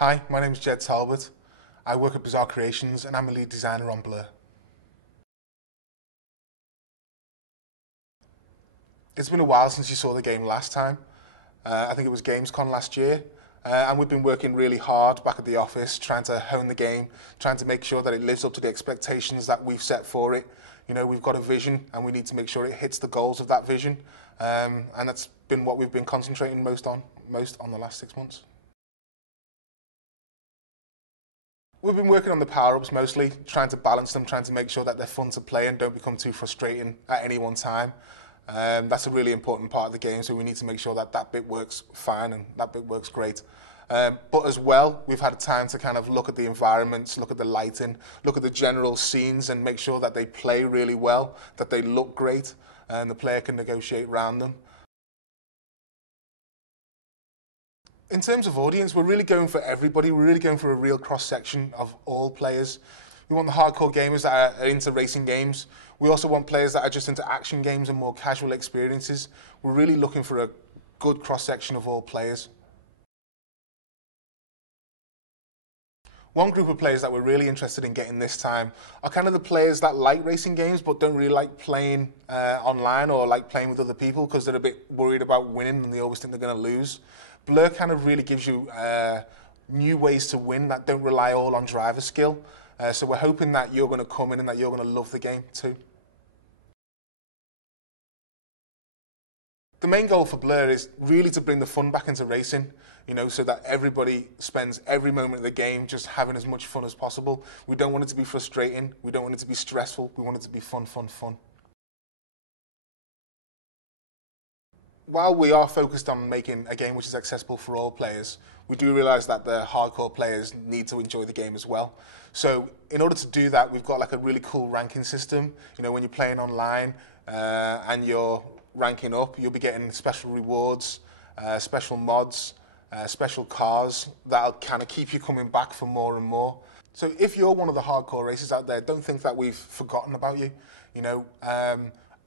Hi, my name is Ged Talbot. I work at Bizarre Creations and I'm a lead designer on Blur. It's been a while since you saw the game last time. I think it was Gamescom last year. And we've been working really hard back at the office, trying to hone the game, trying to make sure that it lives up to the expectations that we've set for it. You know, we've got a vision and we need to make sure it hits the goals of that vision. And that's been what we've been concentrating most on the last 6 months. We've been working on the power-ups mostly, trying to balance them, trying to make sure that they're fun to play and don't become too frustrating at any one time. That's a really important part of the game, so we need to make sure that that bit works fine and that bit works great. But as well, we've had time to kind of look at the environments, look at the lighting, look at the general scenes and make sure that they play really well, that they look great, and the player can negotiate around them. In terms of audience, we're really going for everybody. We're really going for a real cross-section of all players. We want the hardcore gamers that are into racing games. We also want players that are just into action games and more casual experiences. We're really looking for a good cross-section of all players. One group of players that we're really interested in getting this time are kind of the players that like racing games but don't really like playing online or like playing with other people because they're a bit worried about winning and they always think they're going to lose. Blur kind of really gives you new ways to win that don't rely all on driver skill. So we're hoping that you're going to come in and that you're going to love the game too. The main goal for Blur is really to bring the fun back into racing, you know, so that everybody spends every moment of the game just having as much fun as possible. We don't want it to be frustrating. We don't want it to be stressful. We want it to be fun, fun, fun. While we are focused on making a game which is accessible for all players, we do realise that the hardcore players need to enjoy the game as well. So in order to do that, we've got like a really cool ranking system. You know, when you're playing online and you're ranking up, you'll be getting special rewards, special mods, special cars that'll kind of keep you coming back for more and more. So if you're one of the hardcore racers out there, don't think that we've forgotten about you. You know,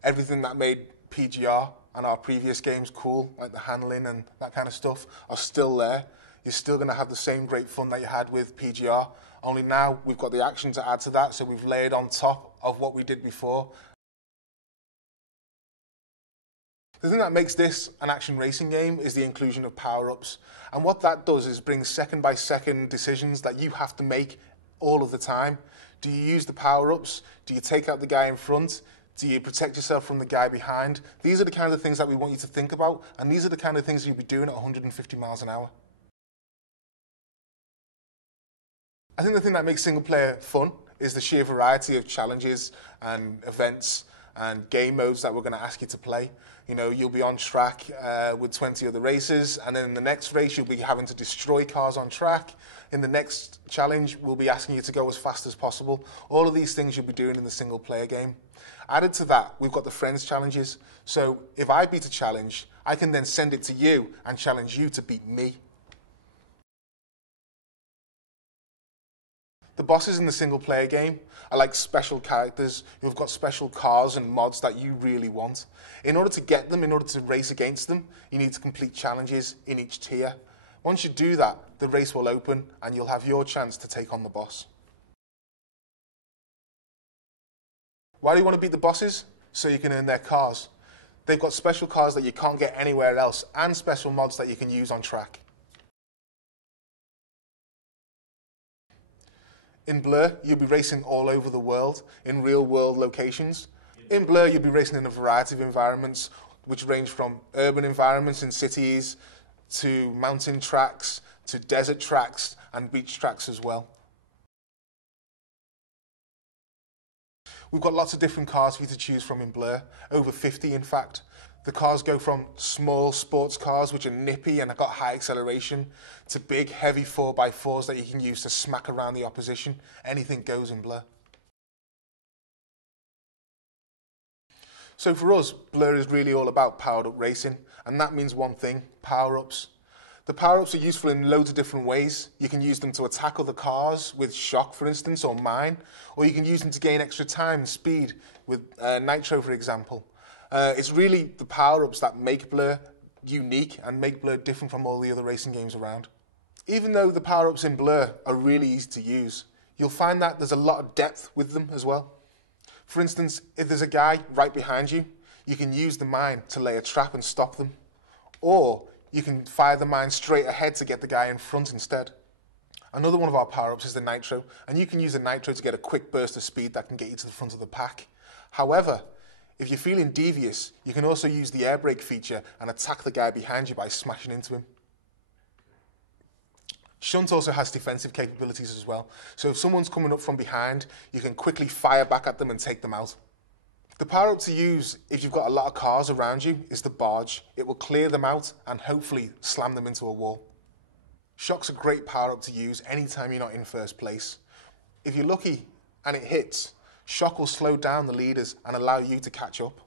everything that made PGR and our previous games cool, like the handling and that kind of stuff, are still there. You're still going to have the same great fun that you had with PGR, only now we've got the action to add to that, so we've layered on top of what we did before. The thing that makes this an action racing game is the inclusion of power-ups. And what that does is bring second-by-second decisions that you have to make all of the time. Do you use the power-ups? Do you take out the guy in front? Do you protect yourself from the guy behind? These are the kind of things that we want you to think about, and these are the kind of things you'll be doing at 150 miles an hour. I think the thing that makes single-player fun is the sheer variety of challenges and events and game modes that we're going to ask you to play. You know, you'll be on track with 20 other racers, and then in the next race you'll be having to destroy cars on track. In the next challenge we'll be asking you to go as fast as possible. All of these things you'll be doing in the single player game. Added to that, we've got the friends challenges. So if I beat a challenge, I can then send it to you and challenge you to beat me. The bosses in the single-player game are like special characters who've got special cars and mods that you really want. In order to get them, in order to race against them, you need to complete challenges in each tier. Once you do that, the race will open and you'll have your chance to take on the boss. Why do you want to beat the bosses? So you can earn their cars. They've got special cars that you can't get anywhere else and special mods that you can use on track. In Blur, you'll be racing all over the world, in real-world locations. In Blur, you'll be racing in a variety of environments, which range from urban environments in cities, to mountain tracks, to desert tracks, and beach tracks as well. We've got lots of different cars for you to choose from in Blur, over 50 in fact. The cars go from small sports cars, which are nippy and have got high acceleration, to big, heavy 4x4s that you can use to smack around the opposition. Anything goes in Blur. So for us, Blur is really all about powered-up racing, and that means one thing: power-ups. The power-ups are useful in loads of different ways. You can use them to attack other cars with shock, for instance, or mine, or you can use them to gain extra time and speed with nitro, for example. It's really the power-ups that make Blur unique and make Blur different from all the other racing games around. Even though the power-ups in Blur are really easy to use, you'll find that there's a lot of depth with them as well. For instance, if there's a guy right behind you, you can use the mine to lay a trap and stop them. Or you can fire the mine straight ahead to get the guy in front instead. Another one of our power-ups is the Nitro, and you can use the Nitro to get a quick burst of speed that can get you to the front of the pack. However, if you're feeling devious, you can also use the air brake feature and attack the guy behind you by smashing into him. Shunt also has defensive capabilities as well, so if someone's coming up from behind, you can quickly fire back at them and take them out. The power-up to use if you've got a lot of cars around you is the Barge. It will clear them out and hopefully slam them into a wall. Shock's a great power-up to use anytime you're not in first place. If you're lucky and it hits, Shock will slow down the leaders and allow you to catch up.